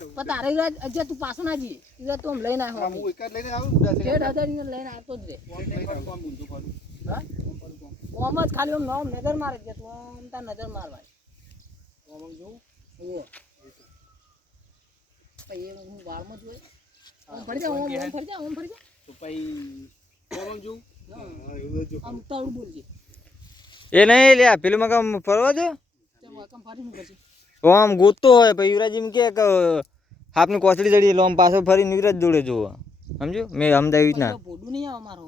પણ તારે અજે તું પાછો ના જી તું આમ લઈને આવ્યો હું એક જ લઈને આવું ઉડા છે 1,000 લઈને આવતો જ રે કોમ બુંજો કરું હા ઓમ જ ખાલી આમ નામ નજર મારે છે તું આમ તાર નજર મારવાય કોમ જોઉં ઓ પછી હું વાળમાં જોઈ ઓમ ફરી જા ઓમ ફરી જા તો પછી કોમ જોઉં હા એવું જો આમ તાવડ બોલજી એ નહીં લ્યા પેલું મકામ ફરવા દો તેમ કમ ફરી હું કરશે આમ ગોતતો હોય પછી યુવરાજ એમ કે આપની કોથળી જડી લો આમ પાછો ફરી નીરજ જોડે જોવો સમજો મેં અમદાવાદ ના ભોડું નહીં આવે મારો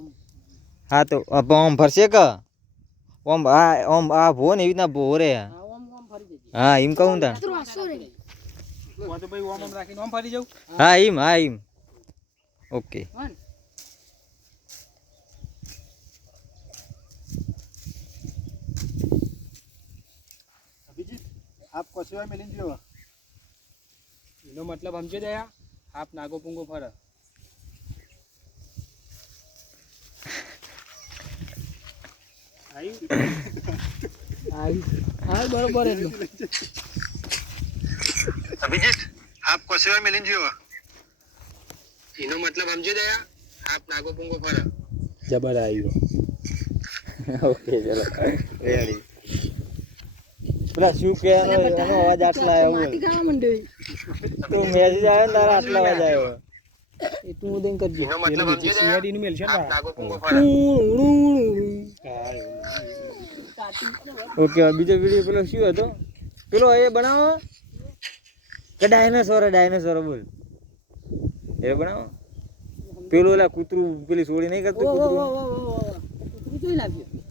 હા તો આમ ફરશે કે આમ આ ભો ને એવી રીતના ભો રે ઓમ ફરી જજે હા એમ કહું તા તો આસો રે તો ભાઈ ઓમ રાખીને ઓમ ફરી જાઉં હા એમ ઓકે વન અભિજીત આપ કસવા મેલીને જો એનો મતલબ સમજે દયા આપ નાગો પુંગો ફરે હા બરોબર એટલું અભિજીત આપ કસવા મેલીને જો એનો મતલબ સમજે દયા આપ નાગો પુંગો ફરે જબર આવ્યો ઓકે ચલો રેડી પેલા શું કે એનો અવાજ આટલા આવ્યો બોલ ખાવા માંડે તો મેસેજ આવ્યો ને તારા આટલા અવાજ આવ્યો એ તું ઉદય કરજે એનો મતલબ સમજે સીઆઈડી નું મેલ છે ને નાગો પુંગો ફરે ઓકે બીજો વિડીયો પેલો શું હતો પેલો એ બનાવો કે ડાયનોસોર બોલ એ બનાવો પેલું ઓલા કૂતરું પેલી સોડી નહીં કરતું કૂતરું તું જોઈ લાવ્યો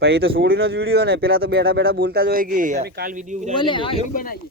ભાઈ એ તો સોડીનો જ વિડીયો ને પેલા તો બેઠા બેઠા બોલતા જ હોય કે કાલ વિડીયો બોલે આ બનાવી